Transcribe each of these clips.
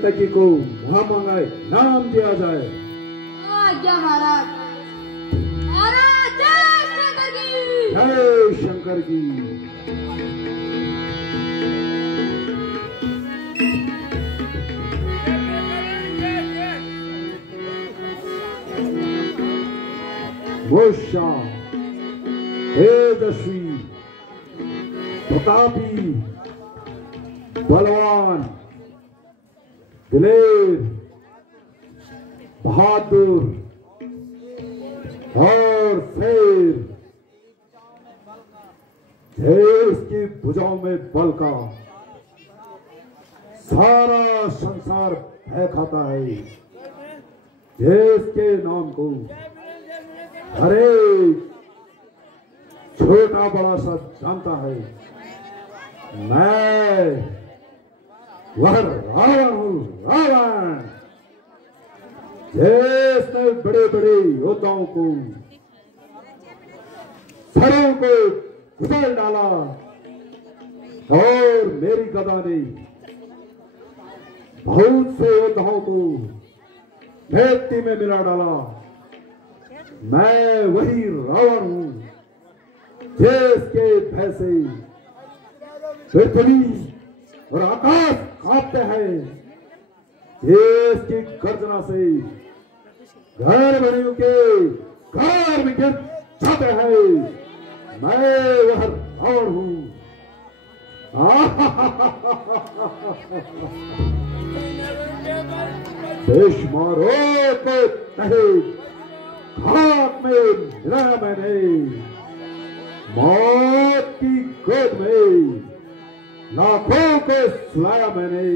तकी को वहां मंगाए नाम दिया जाए। आज्ञा महाराज। महाराज जय शंकर की। मोशा तेजस्वी प्रतापी बलवान दिलेर बहादुर और फिर देश की भुजाओं में बल का सारा संसार भय खाता है। देश के नाम को हर एक छोटा बड़ा सब जानता है। मैं वह रावण हूं, रावण जिसने बड़े बड़े योद्धाओं को सरों को कुचल डाला और मेरी गदा ने बहुत से योद्धाओं को मिट्टी में मिला डाला। मैं वही रावण हूं जिसके भय से पृथ्वी और आकाश कांपते हैं, जिसकी गर्जना से घर बनियों के घर में गिर जाते हैं। मैं वह रावण हूं। देश मारो को तहे घाट में मिलाया मैंने, मौत की गोद में लाखों को सुलाया मैंने।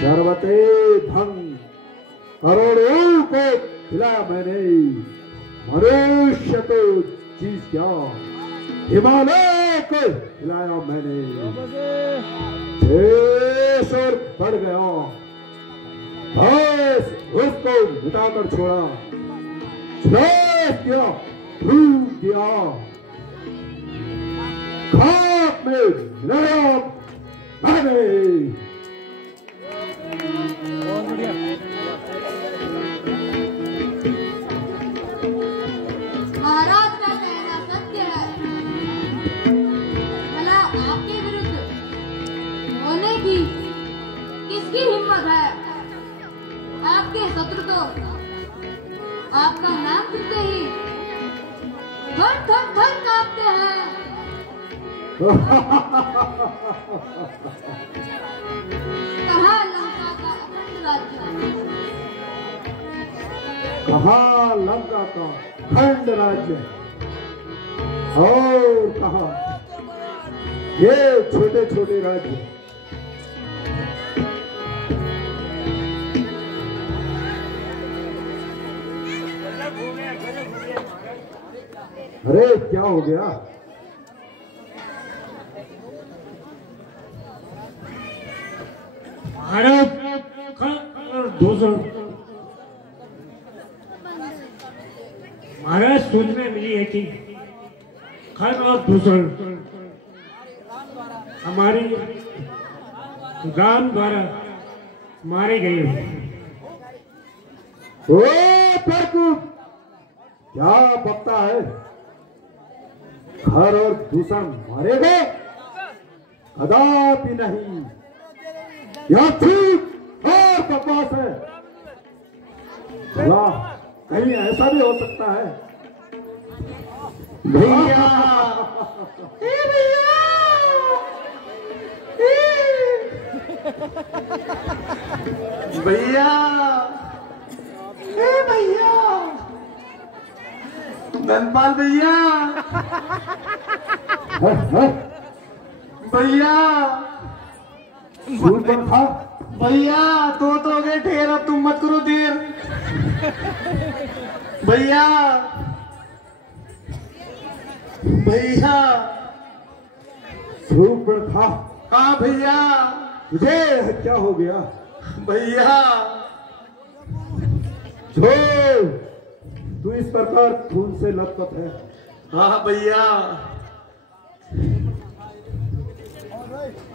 शरबते भंग करोड़ों को खिलाया मैंने। मनुष्य तो चीज क्या हिमालय को खिलाया मैंने। देश और बढ़ गया, बस उसको मिटाकर छोड़ा, दिया डूब दिया खाक में मिलाया मैंने। महाराज का कहना सत्य है। भला आपके विरुद्ध होने की किसकी हिम्मत है? आपके शत्रु तो आपका नाम सुनते ही धड़ धड़ धड़ कांपते हैं। कहाँ लंका का अखंड राज्य? कहाँ लंका का खंड राज्य और कहाँ ये छोटे छोटे राज्य? अरे क्या हो गया? महाराज सूचना मिली है कि खन और दूसर हमारे राम द्वारा मारे गए हैं। ओ प्रभु, क्या बकता है? घर और दूसर मारे गए? कदापि नहीं, यह ठीक और बकवास है। भला कहीं ऐसा भी हो सकता है? भैया भैया भैया धनपाल भैया भैया भैया तो हो गए ठेर, अब तुम मत करो देर भैया। भैया। शूर्पणखा, हाँ भैया। तुझे क्या हो गया भैया? जो तू इस प्रकार खून से लथपथ है। हाँ भैया।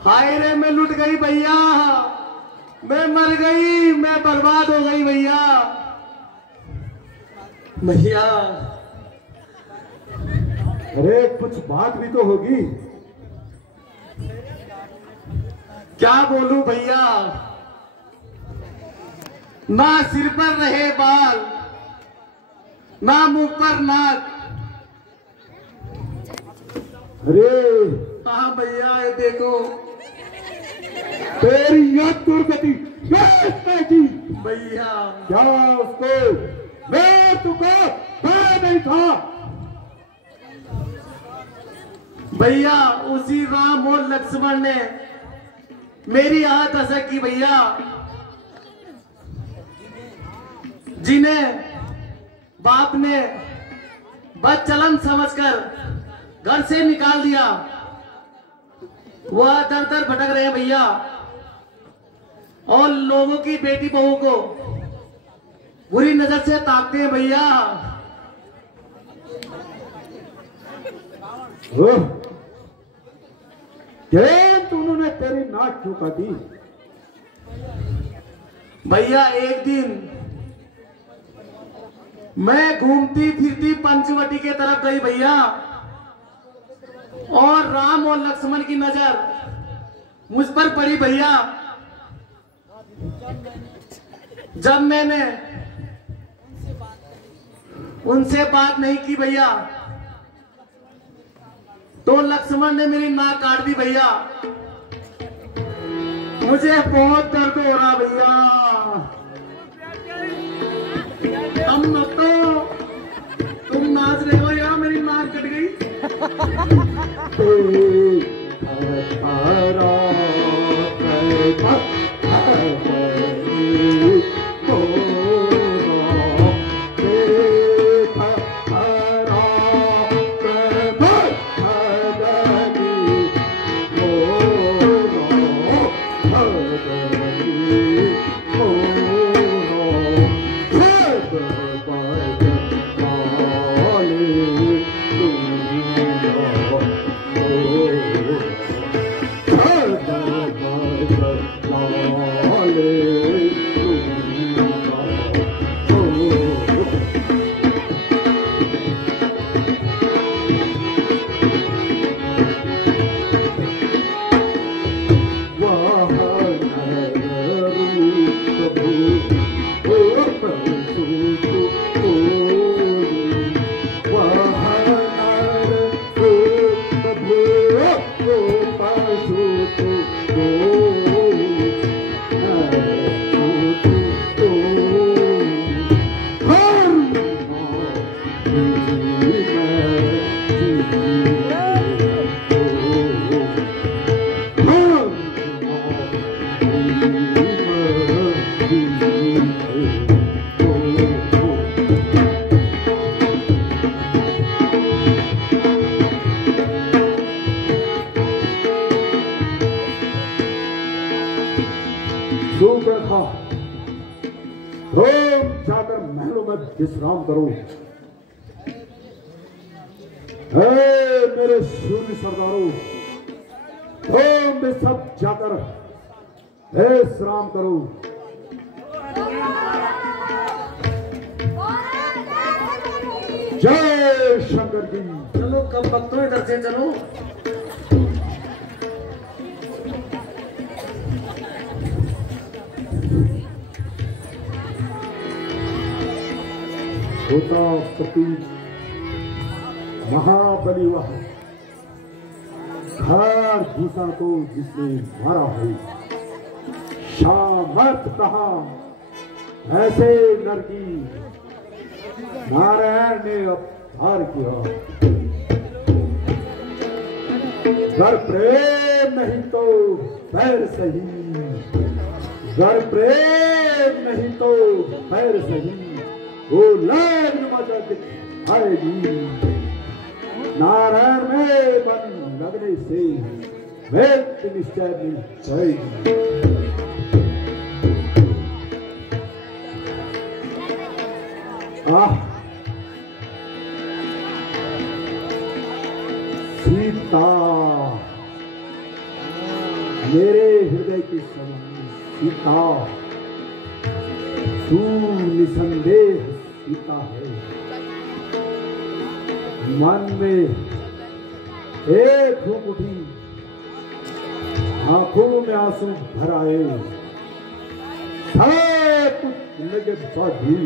हाय रे, मैं लुट गई भैया, मैं मर गई, मैं बर्बाद हो गई भैया। भैया अरे कुछ बात भी तो होगी। क्या बोलूं भैया, ना सिर पर रहे बाल, ना मुंह पर नाक। अरे हाँ भैया, ये देखो। तेरी यह दुर्गति की भैया क्या उसको मैं तुझको मैं नहीं था। भैया, उसी राम और लक्ष्मण ने मेरी आह दशक की भैया, जिन्हें बाप ने बदचलन समझकर घर से निकाल दिया, वह दर दर भटक रहे हैं भैया, और लोगों की बेटी बहू को बुरी नजर से ताकते हैं भैया। उन्होंने तेरी नाक क्यों काटी? भैया, एक दिन मैं घूमती फिरती पंचवटी के तरफ गई भैया, और राम और लक्ष्मण की नजर मुझ पर पड़ी भैया। जब मैंने उनसे बात नहीं की भैया, तो लक्ष्मण ने मेरी नाक काट दी भैया। मुझे बहुत दर्द हो रहा भैया। हम न तो तुम नाच रहे हो या मेरी नाक कट गई। जाकर महलों में विश्राम करो। मेरे शून्य सरदारों, तुम भी सब जाकर विश्राम करो। जय शंकर की। चलो कब वक्त इधर से चलो। होता प्रतीक महाबली वह घर भूषण को जिसने मारा है, सामर्थ कहा ऐसे नर की नारायण ने अवतार किया। घर प्रेम नहीं तो पैर सही, घर प्रेम नहीं तो पैर सही, वो लैब मजा दिखाएगी। नारायण में मन लगने से वेद निश्चय नहीं। सीता मेरे हृदय की समान सीता, तू निसंदेह सीता है। मन में एक धूप उठी, आंखों में आंसू भर आए, सब कुछ मिलने के बाद भी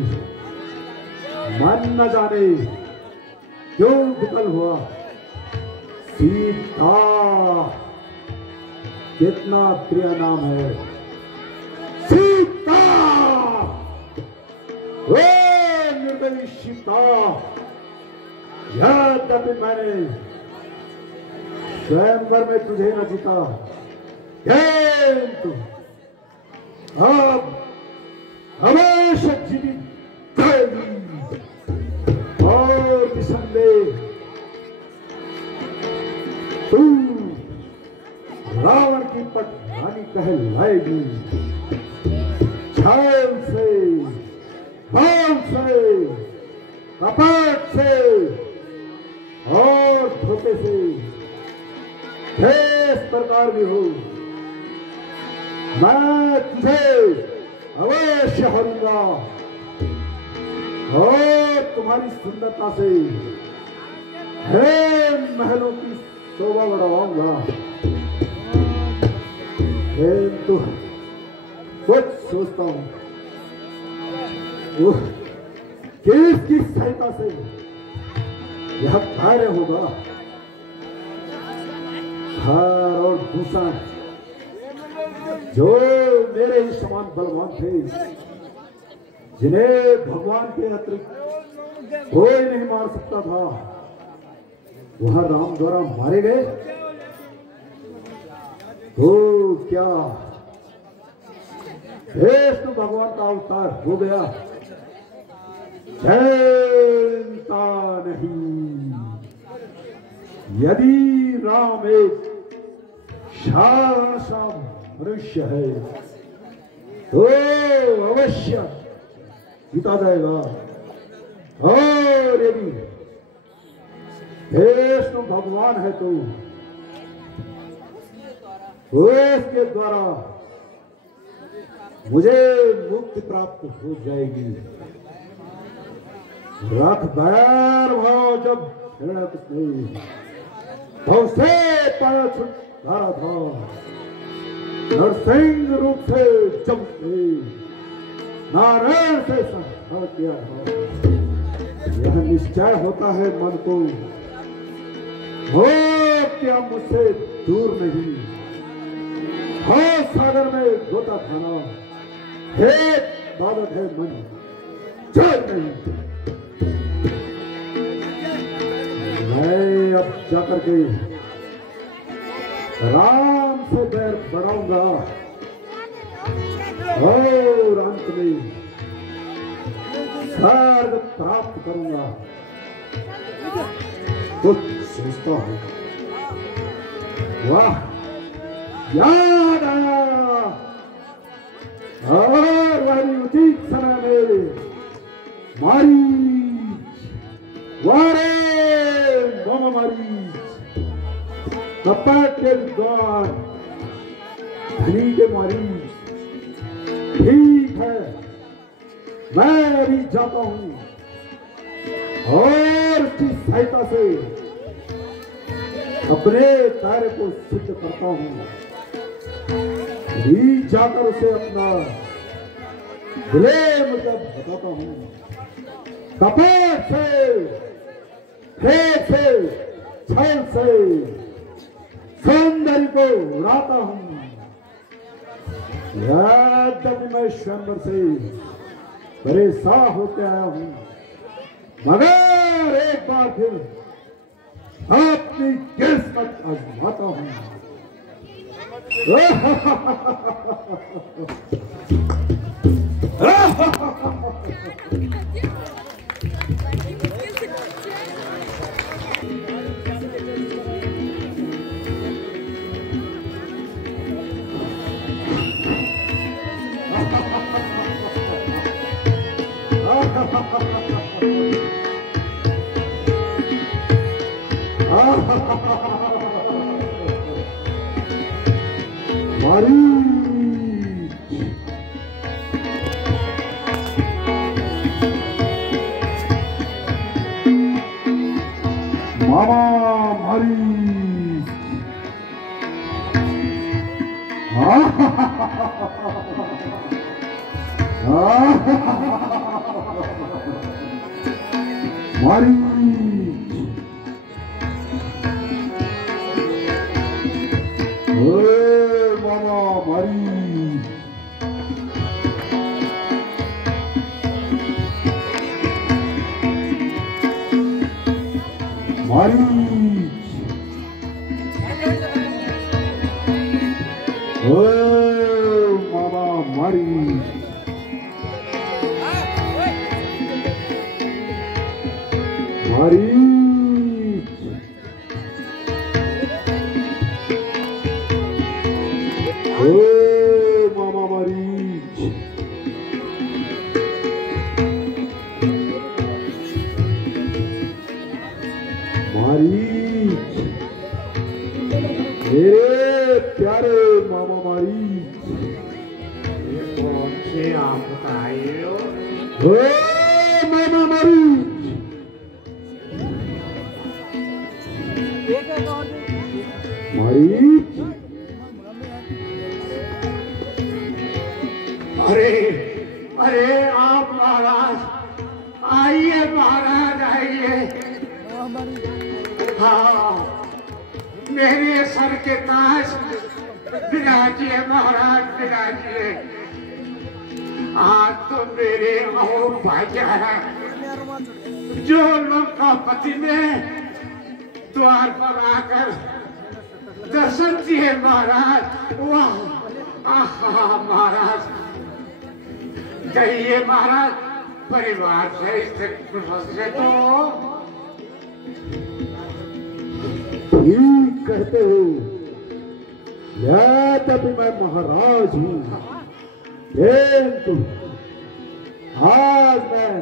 मन न जाने क्यों विकल हुआ। सीता कितना प्रिय नाम है, सीता, ओ निर्दयी सीता। यद्यपि मैंने स्वयंवर में तुझे न जीता, किंतु अब हमेशा जीवित रहेगी और निसंदेह तू रावण की पटरानी कहलाएगी। छल से, भाव से, कपट से और धोखे से जिस प्रकार भी हो, मैं तुझे अवश्य हरूंगा और तुम्हारी सुंदरता से हे महलों की शोभा बढ़ाऊंगा। किंतु कुछ सोचता हूं किसकी सहायता से यह कार्य होगा। हर और दूसरा जो मेरे ही समान बलवान थे, जिन्हें भगवान के अतिरिक्त कोई नहीं मार सकता था, वह राम द्वारा मारे गए। तो क्या विष्णु भगवान का अवतार हो गया? चिंता नहीं, यदि राम एक साधारण सा मनुष्य है तो अवश्य जीता जाएगा। और यदि विष्णु भगवान है तो उसके द्वारा मुझे मुक्ति प्राप्त हो जाएगी। रख बैर भाव जब हिरणक नहीं भाव से पाया छुटकारा था, नरसिंह रूप से जब नारायण से संहार किया था। यह निश्चय होता है मन को हो क्या मुझसे दूर नहीं, हो सागर में गोता खाना हे बाबत है मन चल नहीं। मैं अब जाकर के राम से बैर बढ़ाऊंगा और अंत में स्वर्ग प्राप्त करूंगा। कुछ सोचता हूं, वाह याद आया और वाली उचित समय में मारीच वारे मम मारीच कपट के द्वार धनी के मारीच। ठीक है, मैं अभी जाता हूं और उसकी सहायता से अपने कार्य को सिद्ध करता हूं। भी जाकर उसे अपना दिले मतलब बताता हूं। कपट से, खेत से, छल से सौंदर्य को उड़ाता हूं। यद्यपि मैं स्वयंवर से परेशान होते आया हूं, मगर एक बार फिर अपनी किस्मत आजमाता हूं। मारी मामा मारी मारी मामा मारी मारी मामा मारी मारी मामा मारी मारी मेरे प्यारे मामा मारी ये कौन से आप बताइए मामा मारी मारी अरे अरे आप महाराज आइए महाराज आइए हाँ मेरे सर के ताज विराजिए महाराज विराजिए आज तो मेरे और भाईचारा जो लंकापति ने द्वार पर आकर दर्शन दिए महाराज वाह आहा महाराज कहिए महाराज परिवार से तो ठीक कहते हो यद्यपि मैं महाराज हूँ किंतु आज मैं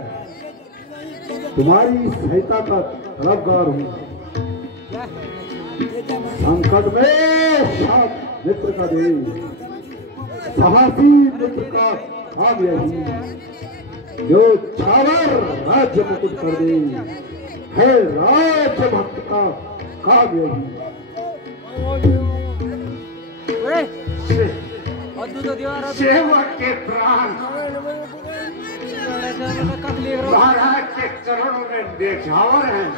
तुम्हारी सहायता का तलबगार हूँ संकट में साथ मित्र का दे साहसी मित्र का काम यही जो छावर राज्य मुकुट कर दे है राज्य भक्त का काम यही सेवक के प्राण महाराज के चरणों में देखावर हैं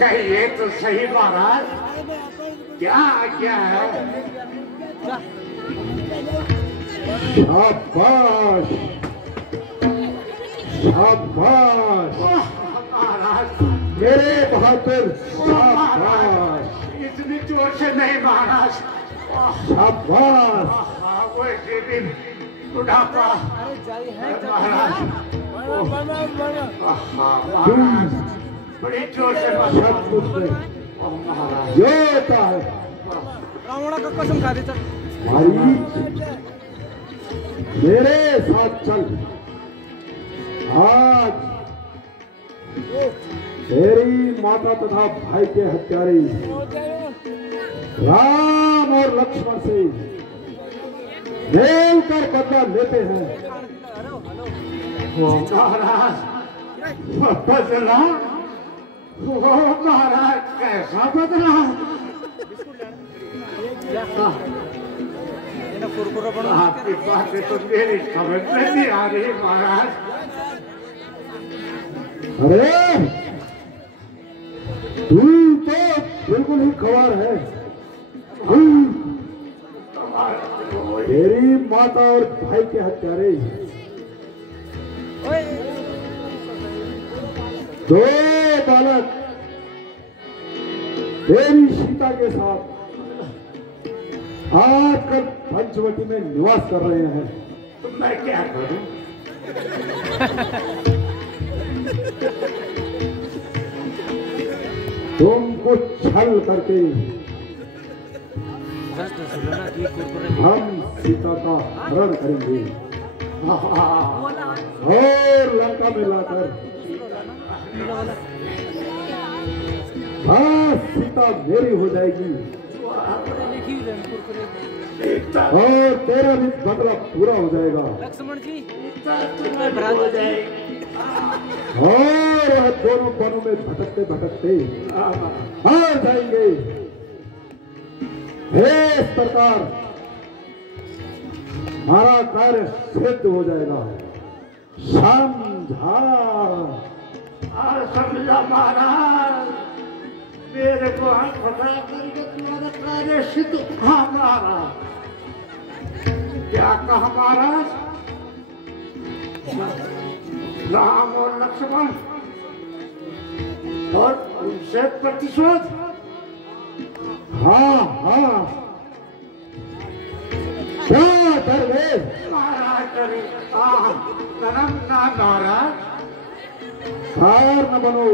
कहिए तो सही महाराज क्या क्या है शाबाश शाबाश महाराज मेरे बहादुर शाबाश इतनी जोर से नहीं महाराज शाबाश वो दिन बुढ़ापा महाराज महाराज बड़ी जोर से सब कुछ में महाराज ये होता है रावण का कसम खा दे चल भाई मेरे साथ चल आज तेरी माता तथा भाई के हत्यारे राम और लक्ष्मण से मिलकर बदला लेते हैं महाराज बदला वो महाराज कैसा बदला आपकी बातें तो मेरी समझ में नहीं आ रही महाराज अरे तू तो बिल्कुल ही खबर है तेरी माता और भाई के हत्यारे दो बालक देवी सीता के साथ आजकल पंचवटी में निवास कर रहे हैं। तो मैं क्या करूं तुमको छल करके हम सीता का हरण करेंगे और लंका में लाकर हाँ, सीता मेरी हो जाएगी लिखी हुई है कुरकुरे। और तेरा भी बदला पूरा हो जाएगा लक्ष्मण जी हो जाएगी। और वह दोनों वनों में भटकते भटकते आ जाएंगे। हे इस प्रकार हमारा कार्य सिद्ध हो जाएगा। समझा? समझा महाराज, मेरे को हाथ फटा करके तुम्हारा कार्य सिद्ध। हाँ महाराज, क्या कहा महाराज? राम और लक्ष्मण और उनसे प्रतिशोध। हाँ हाँ, क्या कर गए महाराज करे नरम ना महाराज। कार न बनो।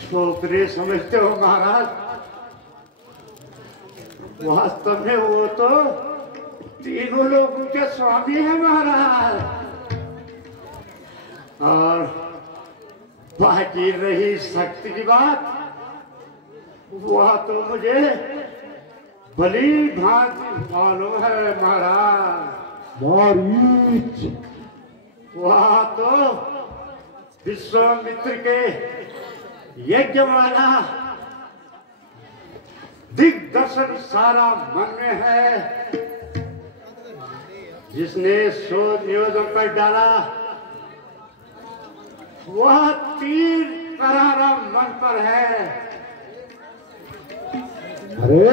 छोकरे समझते हो महाराज, वास्तव में वो तो तीनों लोगों के स्वामी है महाराज। और बाकी रही शक्ति की बात, वह तो मुझे भली भांति मालूम है महाराज। वह तो विश्वामित्र के यज्ञ वाला दिग्दर्शन सारा मन में है, जिसने शोध नियोजन कर डाला। वह तीर करारा मन पर है। अरे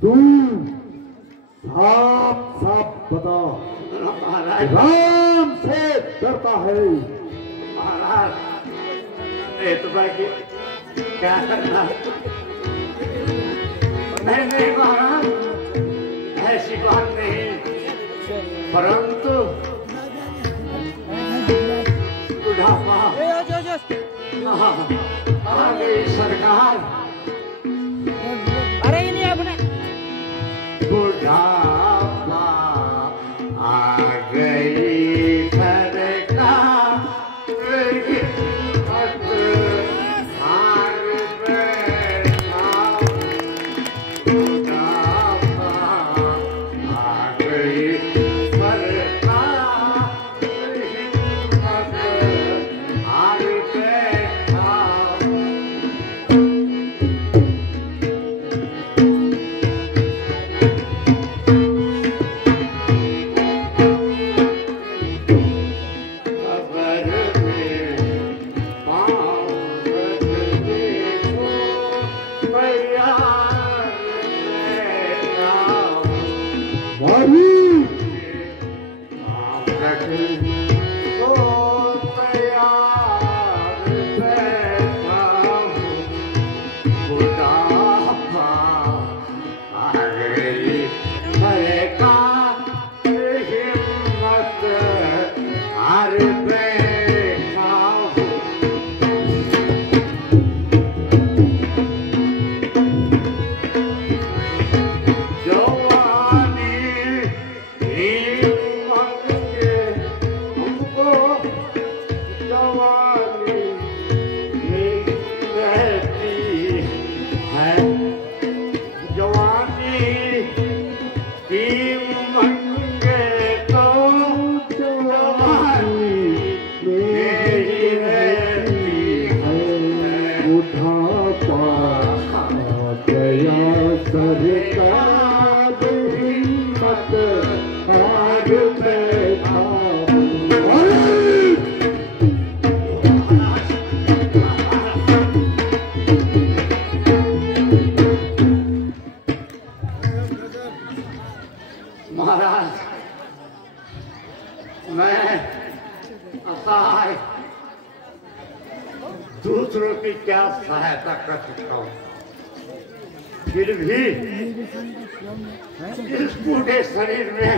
तू साफ साफ बता, महाराज राम से डरता है? महाराज तो भाई क्या करना? नहीं महाराज, ऐसी बात नहीं, परंतु बुढ़ापा आ गई सरकार, अरे ये नहीं अपने बुढ़ापा आ गई सरकार, हार बैठा बुढ़ापा आ गई सरकार, हार बैठा। महाराज मैं असहाय दूसरों की क्या सहायता कर सकता हूँ, फिर भी इस बूढ़े शरीर में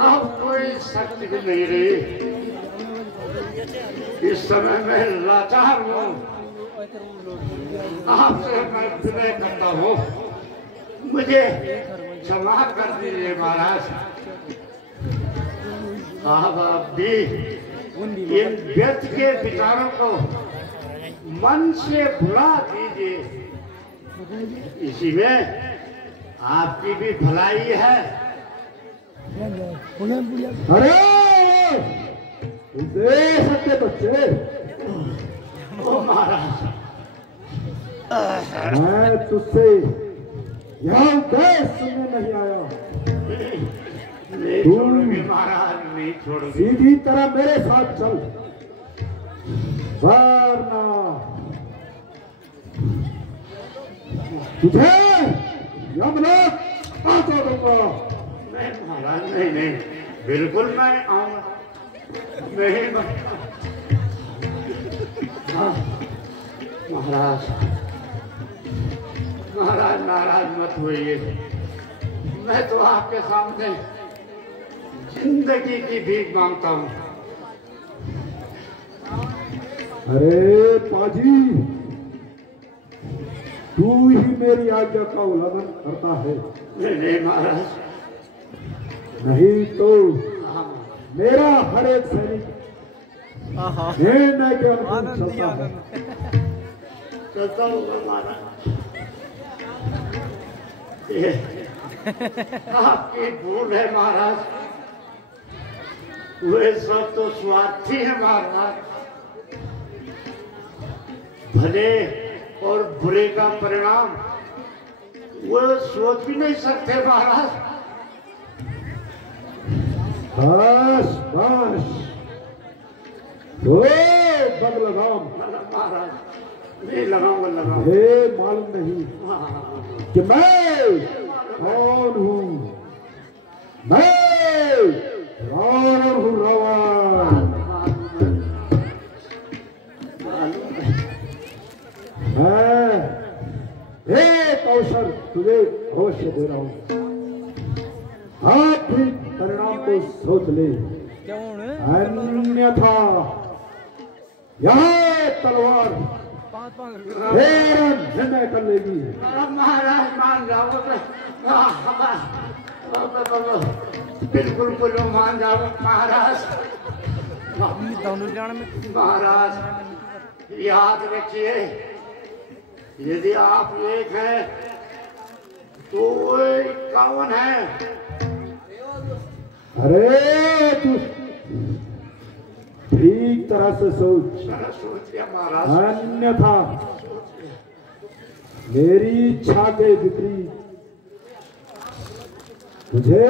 अब कोई शक्ति भी नहीं रही। इस समय मैं लाचार हूँ, आपसे मैं विनय करता हूँ, मुझे क्षमा कर दीजिए महाराज। आप भी इन व्यर्थ के विचारों को मन से भुला दीजिए, इसी में आपकी भी भलाई है। अरे दे सकते बच्चे, ओ महाराज मैं तुझसे यहाँ उद्देश्य सुनने नहीं आया। नहीं छोड़ोगे महाराज, नहीं छोड़ोगे। सीधी तरह मेरे साथ चल, वरना तुझे यमलोक पहुंचा दूंगा। नहीं महाराज, नहीं नहीं, बिल्कुल मैं आऊंगा। नहीं महाराज, महाराज नाराज मत होइए, मैं तो आपके सामने जिंदगी की भीख मांगता हूँ। अरे पाजी, तू ही मेरी आज्ञा का उल्लंघन करता है। नहीं महाराज, नहीं तो मेरा हर एक सैनिक निर्णय के अनुसार चलता है। चलता होगा महाराज। ये आपकी भूल है महाराज, वे सब तो स्वार्थी है महाराज, भले और बुरे का परिणाम वो सोच भी नहीं सकते महाराज। बस बस, ओ बगलगाम, महाराज नहीं लगाऊंगा लगाऊंगा। हे मालूम नहीं कि मैं कौन हूँ? मैं रावण हूँ, रावण। मैं एक अवसर तुझे अवश्य दे रहा हूँ, आप भी परिणाम को सोच ले, अन्यथा यह तलवार तेरा निर्णय कर लेगी। महाराज मान जाओ, बिल्कुल बोलो मान जाओ महाराज। महाराज याद रखिए, यदि आप एक हैं तो वो 51 है। अरे तू ठीक तरह से सोच, महाराज अन्यथा मेरी इच्छा के विपरीत तुझे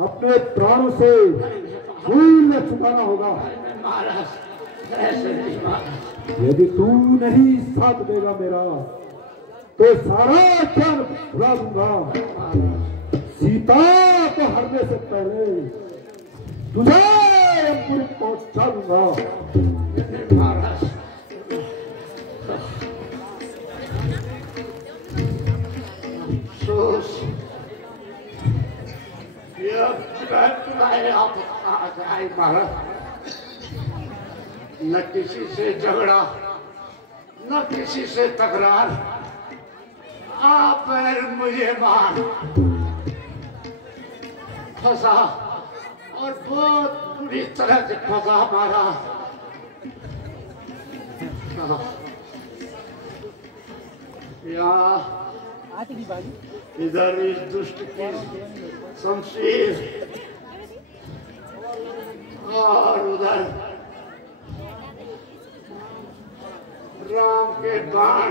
अपने प्राणों से मूल्य चुकाना होगा। महाराज ऐसे नहीं महाराज। यदि तू नहीं साथ देगा मेरा तो सारा ज्ञान भुला दूंगा। सीता को हरने से पहले तुझे यमपुरी पहुंचा दूंगा। महाराज अफसोस, महाराज न किसी से झगड़ा न किसी से तकरार, आप मुझे मार फंसा और बहुत बुरी तरह से फंसा मारा। या इधर इस दुष्ट की शमशीर और उधर राम के बाण।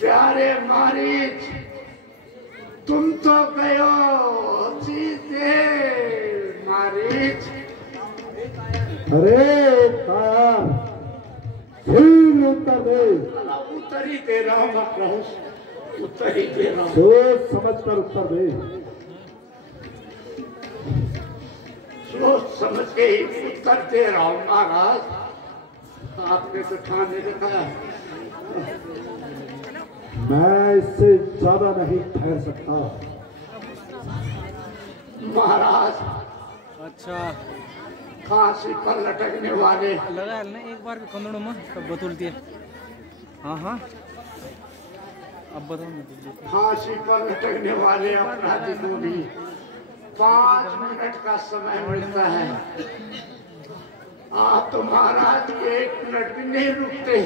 प्यारे मारीच, तुम तो गयो सीधे मारीच। अरे कार शीघ्र उत्तर दे। उत्तर ही दे रहा हूँ प्रभु, उत्तर ही दे रहा हूँ। सोच समझ कर उत्तर दे। सोच समझ के ही उत्तर दे रहा हूँ महाराज। आपने तो ठाने रखा, मैं इससे ज्यादा नहीं ठहर सकता। महाराज अच्छा फांसी पर लटकने वाले लगा है ना एक बार के कन्नड़ में तब बतौलती है। हाँ हाँ अब बताओ। फांसी पर लटकने वाले अपराधी को भी 5 मिनट का समय मिलता है। आप तो महाराज 1 मिनट भी नहीं रुकते।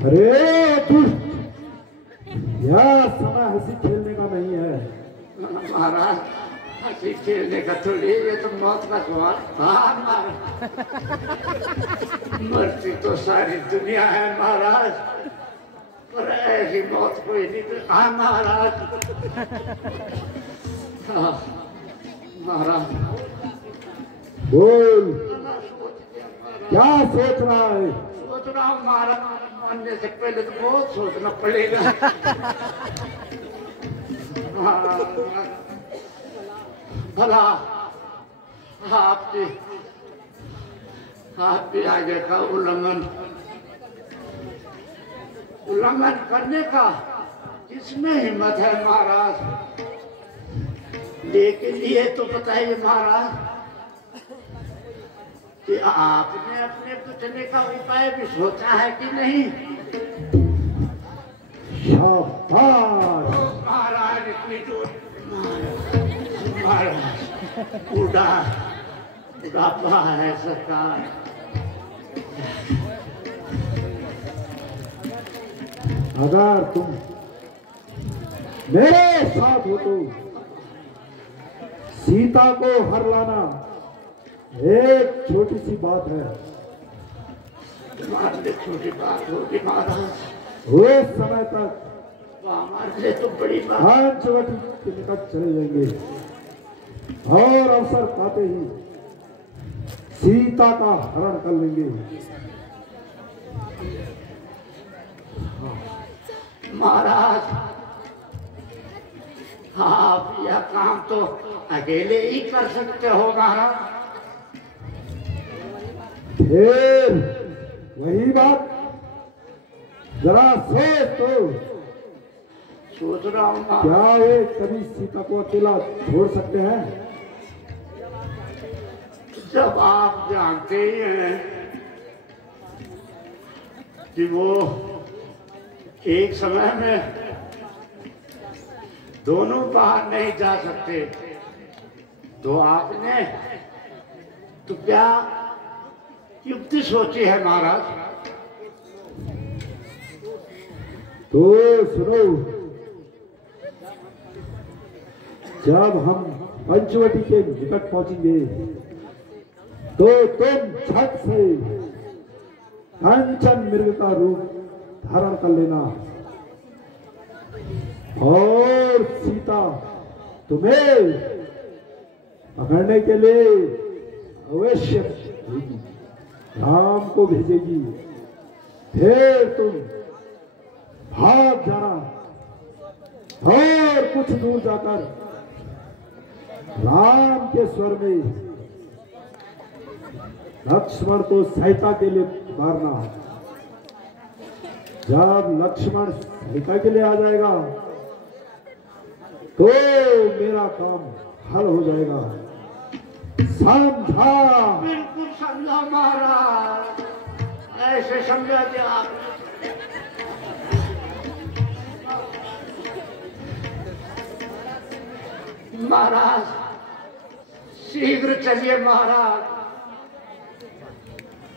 अरे दुष्ट, यह समय हंसी खेलने का नहीं है। महाराज हंसी खेलने का थोड़ी, ये तो मौत का सवाल। हाँ मरती तो सारी दुनिया है महाराज, पर ऐसी मौत कोई नहीं। हाँ महाराज। हाँ महाराज बोल, क्या सोच रहा है? सोच रहा हूँ महाराज, मानने से पहले तो बहुत सोचना पड़ेगा। भला आपकी आगे का उल्लंघन करने का किसमें हिम्मत है महाराज? लेकिन ये तो बताइए महाराज कि आपने अपने बचने का उपाय भी सोचा है कि नहीं? शाबाश। महाराज इतनी दूर महाराज बुढ़ापा है सरकार। अगर तुम मेरे साथ हो तो सीता को हर लाना एक छोटी सी बात है। हमारे लिए छोटी बात होगी महाराज, उस समय तक हमारे लिए तो बड़ी बात। पंचवटी के निकट चले जाएंगे और अवसर पाते ही सीता का हरण कर लेंगे। महाराज, आप यह काम तो अकेले ही कर सकते हो महाराज। फिर वही बात, जरा सोच तो, सोच रहा हूँ ना। क्या वे कभी सीता को अकेला छोड़ सकते हैं? जब आप जानते ही हैं कि वो एक समय में दोनों बाहर नहीं जा सकते, तो आपने तो क्या युक्ति सोची है महाराज? तो सुनो, जब हम पंचवटी के निकट पहुंचेंगे तो तुम झट से कंचन मृग का रूप धारण कर लेना और सीता तुम्हें पकड़ने के लिए अवश्य भेजेगी, राम को भेजेगी। फिर तुम भाग जाना और कुछ दूर जाकर राम के स्वर में लक्ष्मण को सहायता के लिए मारना। जब लक्ष्मण सहायता के लिए आ जाएगा तो मेरा काम हल हो जाएगा। समझा? बिल्कुल समझा महाराज, ऐसे समझा कि आप महाराज शीघ्र चलिए महाराज,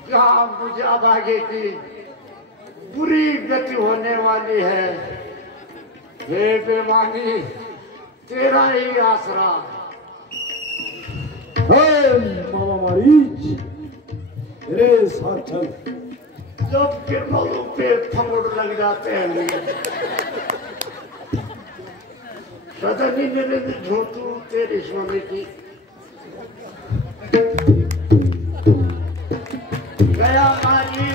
क्या मुझे अब आगे की बुरी गति होने वाली है। हे बेमानी, तेरा ही आसरा। मामा मरीच, मेरे साथ चल। जब के बलों पे फंगड़ लग जाते हैं, सदनी मेरे झूठू तेरी स्वामी की गया मारी।